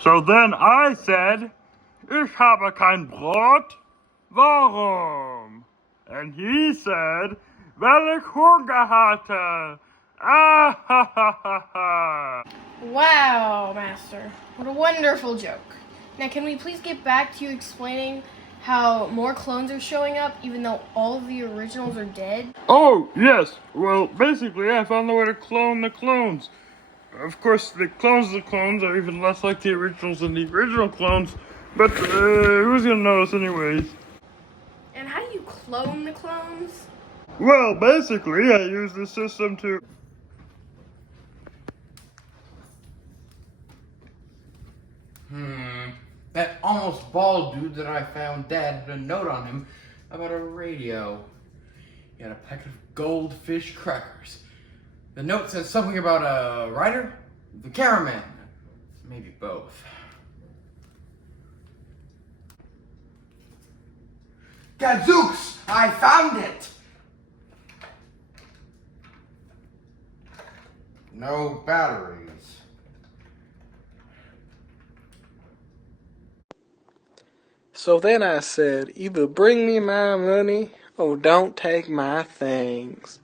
So then I said, Ich habe kein Brot. Warum? And he said, Weil ich Hunger hatte. Ah ha ha ha ha. Wow, Master. What a wonderful joke. Now, can we please get back to you explaining how more clones are showing up even though all of the originals are dead? Oh, yes. Well, basically, I found a way to clone the clones. Of course, the clones of the clones are even less like the originals than the original clones, but who's gonna notice anyways? And how do you clone the clones? Well, basically, I use the system to... That almost bald dude that I found dead had a note on him about a radio. He had a pack of goldfish crackers. The note says something about a writer? The cameraman. Maybe both. Gadzooks! I found it! No batteries. So then I said, either bring me my money or don't take my things.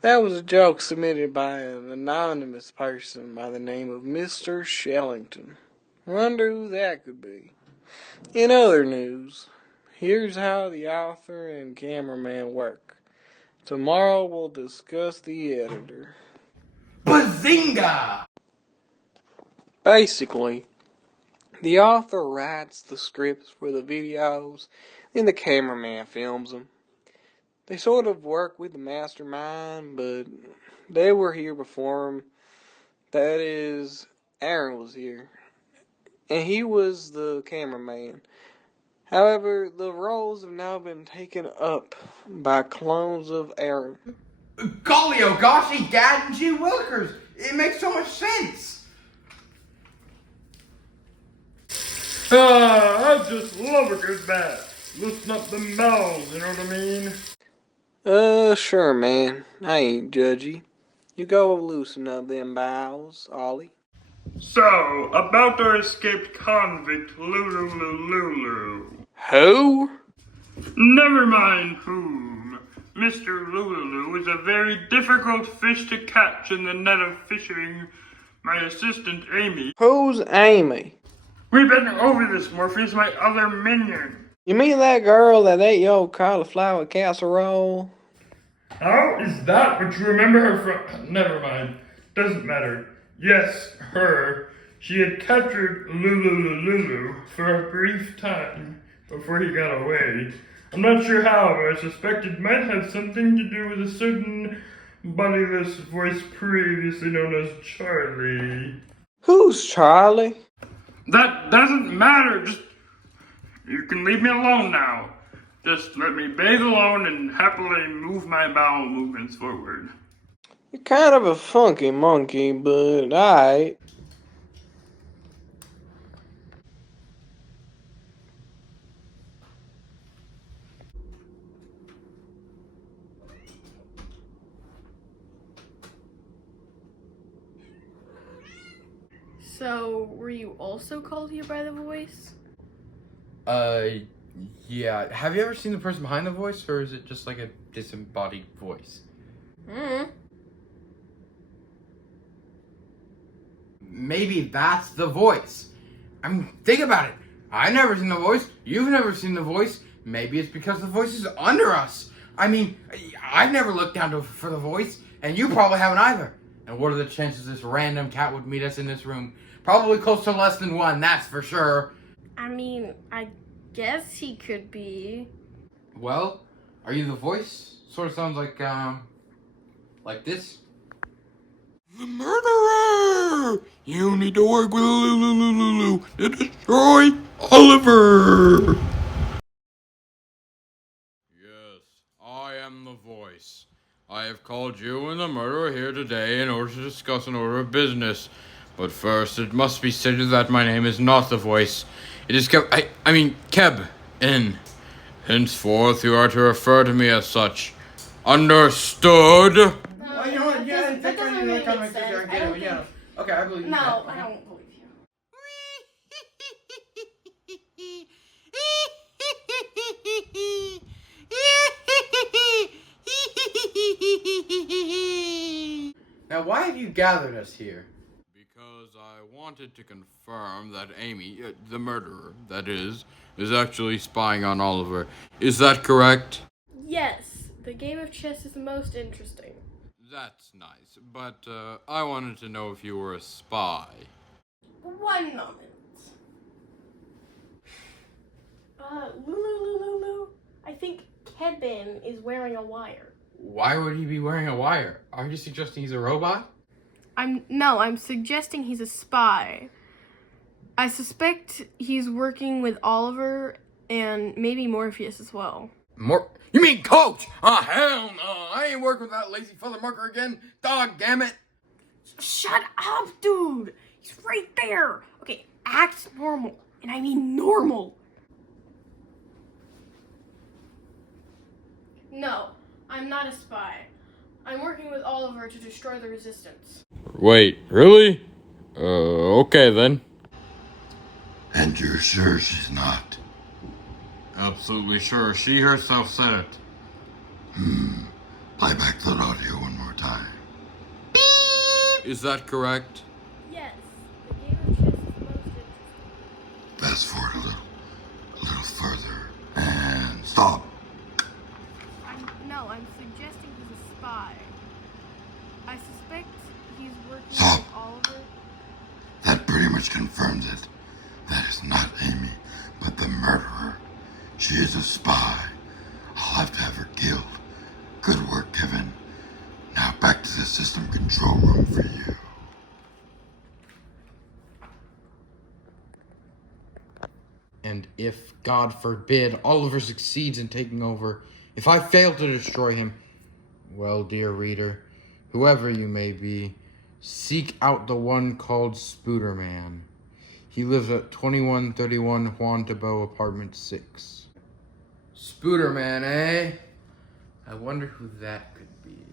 That was a joke submitted by an anonymous person by the name of Mr. Shellington. Wonder who that could be. In other news, here's how the author and cameraman work. Tomorrow we'll discuss the editor. Bazinga! Basically, the author writes the scripts for the videos, then the cameraman films them. They sort of work with the mastermind, but they were here before him. That is, Aaron was here, and he was the cameraman. However, the roles have now been taken up by clones of Aaron. Golly, oh goshy, Dad and G. Wilkers! It makes so much sense! I just love a good bath. Loosen up the mouths, you know what I mean? Sure, man. I ain't judgy. You go loosen up them bowels, Ollie. So, about our escaped convict, LouLouLou. Who? Never mind whom. Mr. LouLouLou is a very difficult fish to catch in the net of fishing. My assistant, Amy. Who's Amy? We've been over this, Morpheus, my other minion. You mean that girl that ate your cauliflower casserole? How is that what you remember her from? Never mind. Doesn't matter. Yes, her. She had captured LouLouLou for a brief time before he got away. I'm not sure how, but I suspect it might have something to do with a certain bodiless voice previously known as Charlie. Who's Charlie? That doesn't matter. Just, you can leave me alone now. Just let me bathe alone and happily move my bowel movements forward. You're kind of a funky monkey, but alright. So, were you also called here by the voice? Yeah. Have you ever seen the person behind the voice, or is it just like a disembodied voice? Maybe that's the voice. I mean, think about it. I've never seen the voice. You've never seen the voice. Maybe it's because the voice is under us. I mean, I've never looked down for the voice, and you probably haven't either. And what are the chances this random cat would meet us in this room? Probably close to less than 1, that's for sure. I mean, I guess he could be. Well, are you the voice? Sort of sounds like this. The murderer! You need to work with LouLouLou to destroy Oliver! Yes, I am the voice. I have called you and the murderer here today in order to discuss an order of business. But first, it must be stated that my name is not the voice. It is Keb, and henceforth you are to refer to me as such. Understood? Well, you know what? Yeah, that doesn't really make sense. Okay, I believe you. No, I don't believe you. have you gathered us here? Because I wanted to confirm that Amy, the murderer, that is actually spying on Oliver. Is that correct? Yes, the game of chess is the most interesting. That's nice, but I wanted to know if you were a spy. One moment. LouLou, I think Kevin is wearing a wire. Why would he be wearing a wire? Are you suggesting he's a robot? I'm suggesting he's a spy. I suspect he's working with Oliver and maybe Morpheus as well. You mean Coach? Oh, hell no. I ain't working with that lazy feather marker again. Dog damn it. Shut up, dude! He's right there! Okay, act normal. And I mean normal. No, I'm not a spy. I'm working with Oliver to destroy the resistance. Wait, really? Okay then. And you're sure she's not? Absolutely sure. She herself said it. Play back that audio one more time. Is that correct? Yes, the game of chess is the most interesting. Fast forward a little further. And stop. I'm suggesting he's a spy. I suspect he's working Stop. with Oliver. That pretty much confirms it. That is not Amy, but the murderer. She is a spy. I'll have to have her killed. Good work, Kevin. Now back to the system control room for you. And if, God forbid, Oliver succeeds in taking over, if I fail to destroy him, well, dear reader, whoever you may be, seek out the one called Spooder-Man. He lives at 2131 Juan Tabo, Apartment 6. Spooder-Man, eh? I wonder who that could be.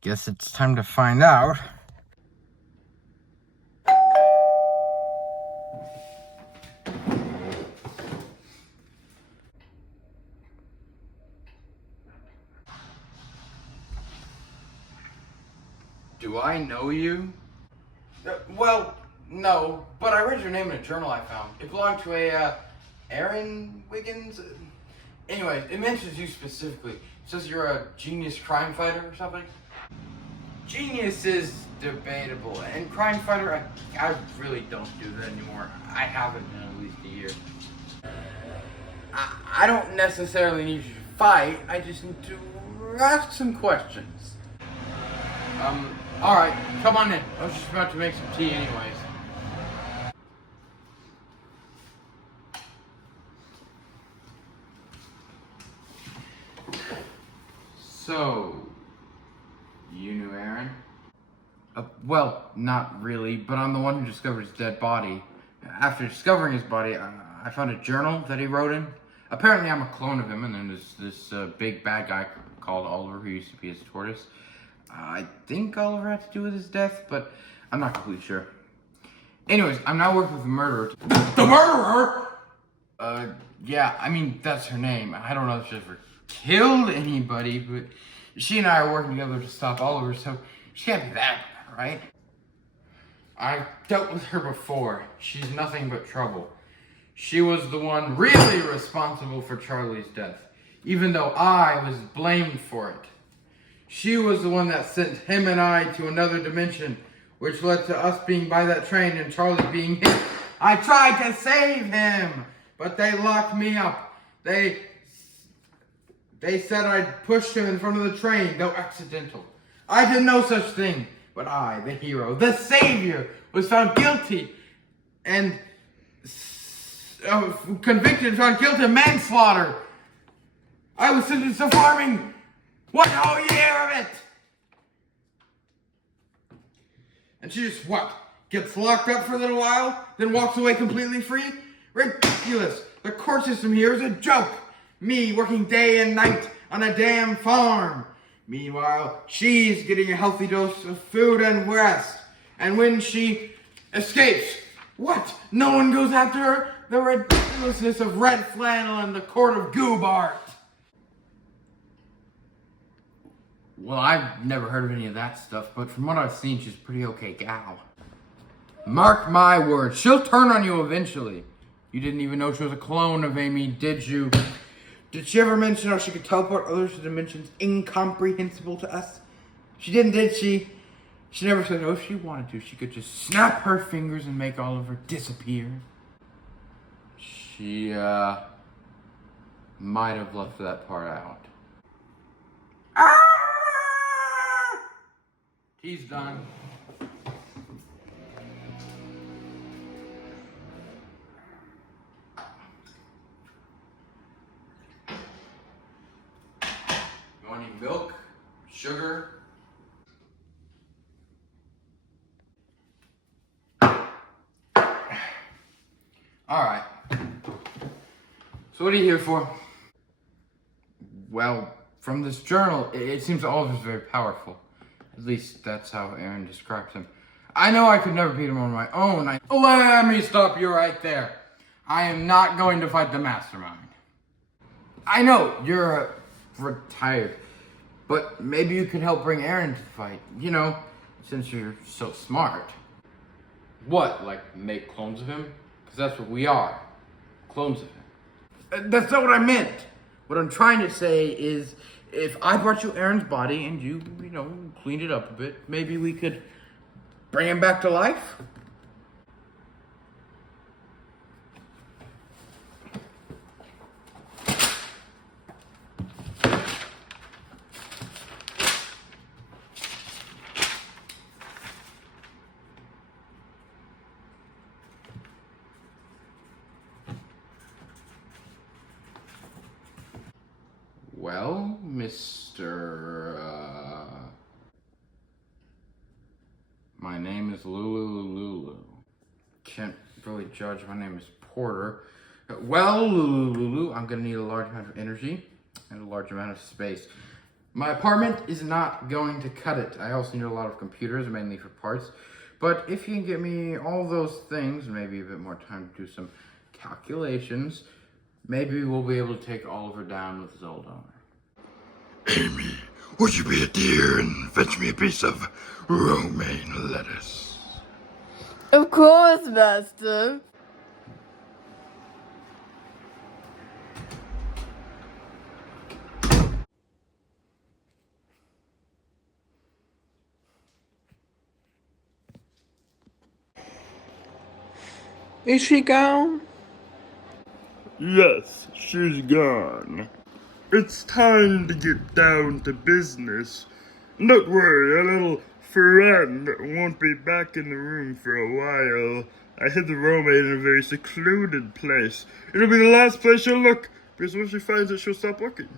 Guess it's time to find out. Do I know you? Well, no, but I read your name in a journal I found. It belonged to Aaron Wiggins? Anyway, it mentions you specifically. It says you're a genius crime fighter or something. Genius is debatable, and crime fighter, I really don't do that anymore. I haven't in at least a year. I don't necessarily need you to fight, I just need to ask some questions. Alright, come on in. I was just about to make some tea anyways. So, you knew Aaron? Well, not really, but I'm the one who discovered his dead body. After discovering his body, I found a journal that he wrote in. Apparently I'm a clone of him, and then there's this big bad guy called Oliver who used to be his tortoise. I think Oliver had to do with his death, but I'm not completely sure. Anyways, I'm now working with the murderer. The murderer?! Yeah, I mean, that's her name. I don't know if she's ever killed anybody, but she and I are working together to stop Oliver, so she can't be that bad, right? I've dealt with her before. She's nothing but trouble. She was the one really responsible for Charlie's death, even though I was blamed for it. She was the one that sent him and I to another dimension, which led to us being by that train and Charlie being hit. I tried to save him, but they locked me up. They said I'd pushed him in front of the train, though accidental. I did no such thing, but I, the hero, the savior, was found guilty and convicted and found guilty of manslaughter. I was sentenced to farming 1 whole year of it. And she just, gets locked up for a little while, then walks away completely free? Ridiculous. The court system here is a joke. Me working day and night on a damn farm. Meanwhile, she's getting a healthy dose of food and rest. And when she escapes, what? No one goes after her? the ridiculousness of red flannel and the court of goob art. Well, I've never heard of any of that stuff, but from what I've seen, she's a pretty okay gal. Mark my words, she'll turn on you eventually. You didn't even know she was a clone of Amy, did you? Did she ever mention how she could teleport others to dimensions incomprehensible to us? She didn't, did she? She never said, oh, if she wanted to, she could just snap her fingers and make Oliver disappear. She, might have left that part out. Ah! He's done. You want any milk? Sugar? Alright. So what are you here for? Well, from this journal, it seems Oliver's very powerful. At least that's how Aaron describes him. I know I could never beat him on my own. Let me stop you right there. I am not going to fight the mastermind. I know, you're retired. But maybe you could help bring Aaron to the fight. You know, since you're so smart. What, like make clones of him? Because that's what we are. Clones of him. That's not what I meant. What I'm trying to say is, if I brought you Aaron's body and you know, cleaned it up a bit, maybe we could bring him back to life? Well, my name is LouLouLou. Can't really judge, my name is Porter. Well, LouLouLou, I'm gonna need a large amount of energy and a large amount of space. My apartment is not going to cut it. I also need a lot of computers, mainly for parts. But if you can get me all those things, maybe a bit more time to do some calculations, maybe we'll be able to take Oliver down with his old owner. Amy, would you be a dear and fetch me a piece of romaine lettuce? Of course, Master. Is she gone? Yes, she's gone. It's time to get down to business. Don't worry, our little friend won't be back in the room for a while. I hid the romaine in a very secluded place. It'll be the last place she'll look, because when she finds it, she'll stop looking.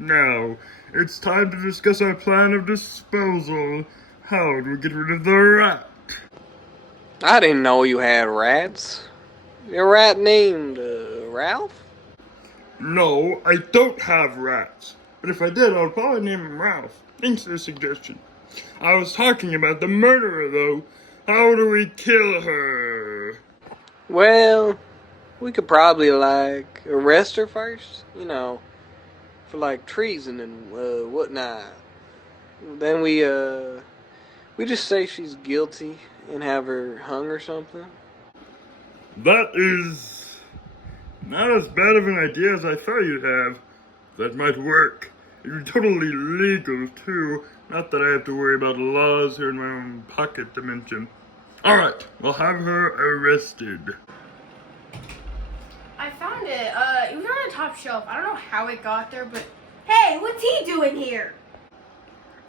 Now, it's time to discuss our plan of disposal. How do we get rid of the rat? I didn't know you had rats. A rat named Ralph? No, I don't have rats. But if I did, I'd probably name him Ralph. Thanks for the suggestion. I was talking about the murderer, though. How do we kill her? Well, we could probably, arrest her first, you know, for, treason and, whatnot. Then we just say she's guilty and have her hung or something. That is not as bad of an idea as I thought you'd have. That might work. It'd be totally legal, too. Not that I have to worry about laws here in my own pocket dimension. Alright, we'll have her arrested. I found it. It was on the top shelf. I don't know how it got there, but Hey, what's he doing here?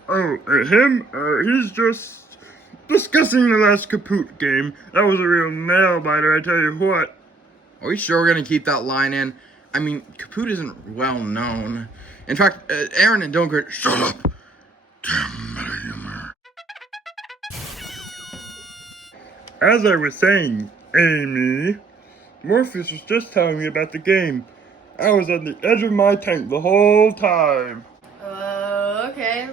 Oh, him? He's just discussing the last Kaput game. That was a real nail-biter, I tell you what. Are we sure we're gonna keep that line in? I mean, Kaput isn't well known. In fact, Aaron and Dunkert— Shut up! Damn meta humor. As I was saying, Amy, Morpheus was just telling me about the game. I was on the edge of my tank the whole time. Okay.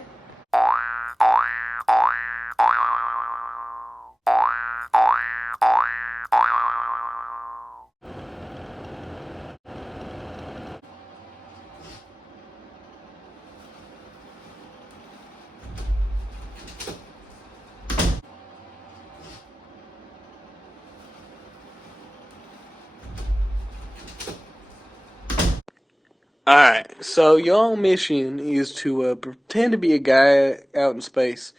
Alright, so your mission is to pretend to be a guy out in space.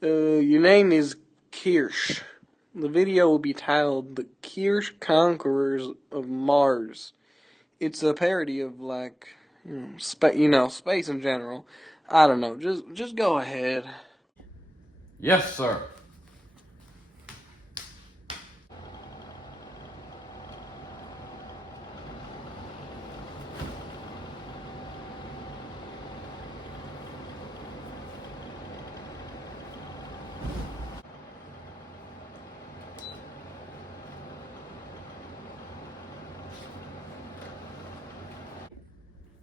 Your name is Kirsch. The video will be titled The Kirsch Conquerors of Mars. It's a parody of, like, space in general. I don't know, just go ahead. Yes, sir.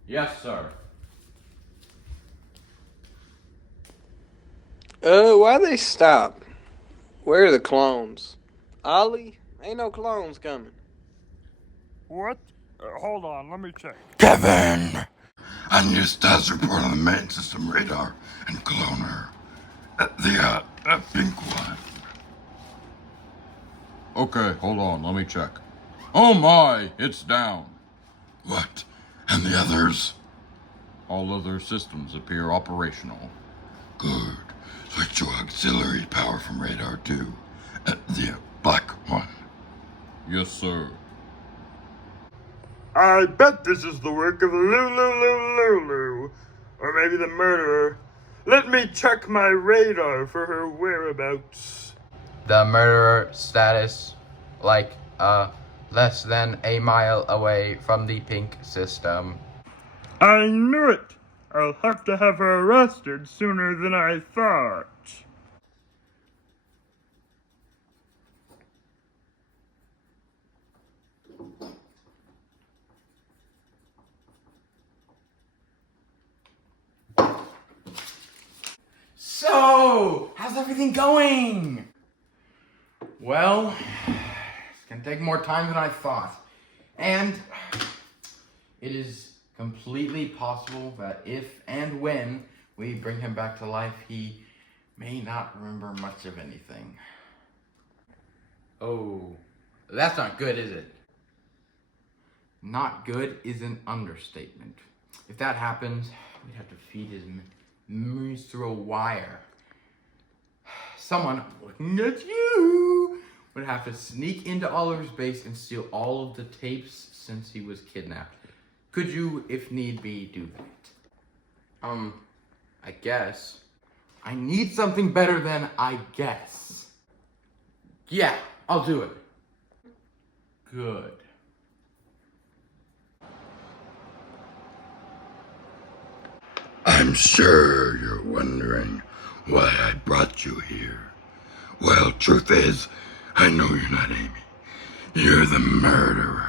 Yes, sir. Why they stop? Where are the clones? Ollie? Ain't no clones coming. What? Hold on, let me check. Kevin! I need a status report on the main system radar and cloner. The pink one. Okay, hold on, let me check. Oh my, it's down. What? And the others? All other systems appear operational. Good. Switch to auxiliary power from radar 2. The black one. Yes, sir. I bet this is the work of LouLouLou, or maybe the murderer. Let me check my radar for her whereabouts. The murderer status, less than a mile away from the pink system. I knew it! I'll have to have her arrested sooner than I thought. So, how's everything going? Well, it's gonna take more time than I thought. And it is completely possible that if and when we bring him back to life, he may not remember much of anything. Oh, that's not good, is it? Not good is an understatement. If that happens, we'd have to feed his memories through a wire. Someone, looking at you, would have to sneak into Oliver's base and steal all of the tapes since he was kidnapped. Could you, if need be, do that? I guess. I need something better than I guess. Yeah, I'll do it. Good. I'm sure you're wondering why I brought you here. Well, truth is, I know you're not Amy. You're the murderer.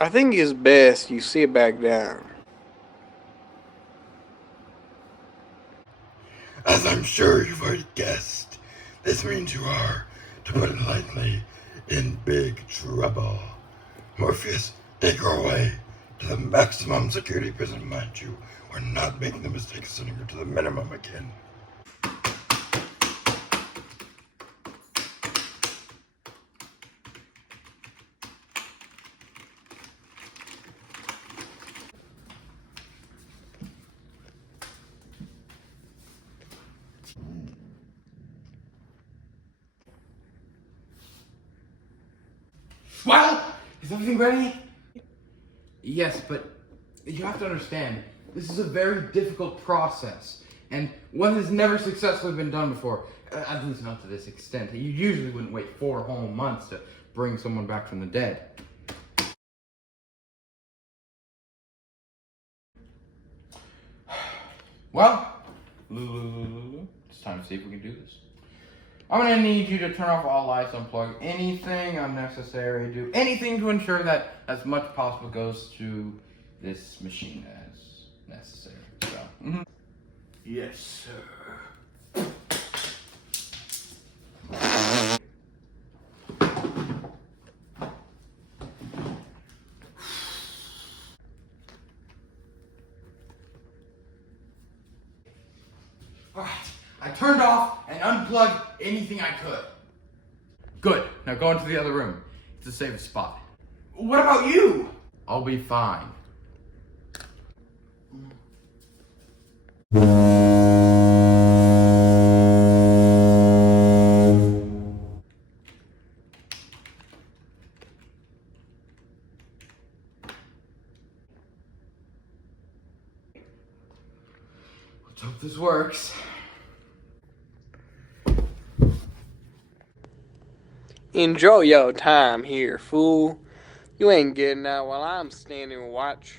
I think it's best you sit back down. As I'm sure you've already guessed, this means you are, to put it lightly, in big trouble. Morpheus, take her away to the maximum security prison, mind you. We're not making the mistake of sending her to the minimum again. Well, is everything ready? Yes, but you have to understand, this is a very difficult process, and one has never successfully been done before, at least not to this extent. You usually wouldn't wait 4 whole months to bring someone back from the dead. Well, LouLouLou, it's time to see if we can do this. I'm gonna need you to turn off all lights, unplug anything unnecessary, do anything to ensure that as much possible goes to this machine as necessary. So, Yes, sir. Alright, I turned off and unplugged anything I could. Good, now go into the other room. to save a spot. What about you? I'll be fine. Let's hope this works. Enjoy your time here, fool. You ain't getting out while I'm standing watch.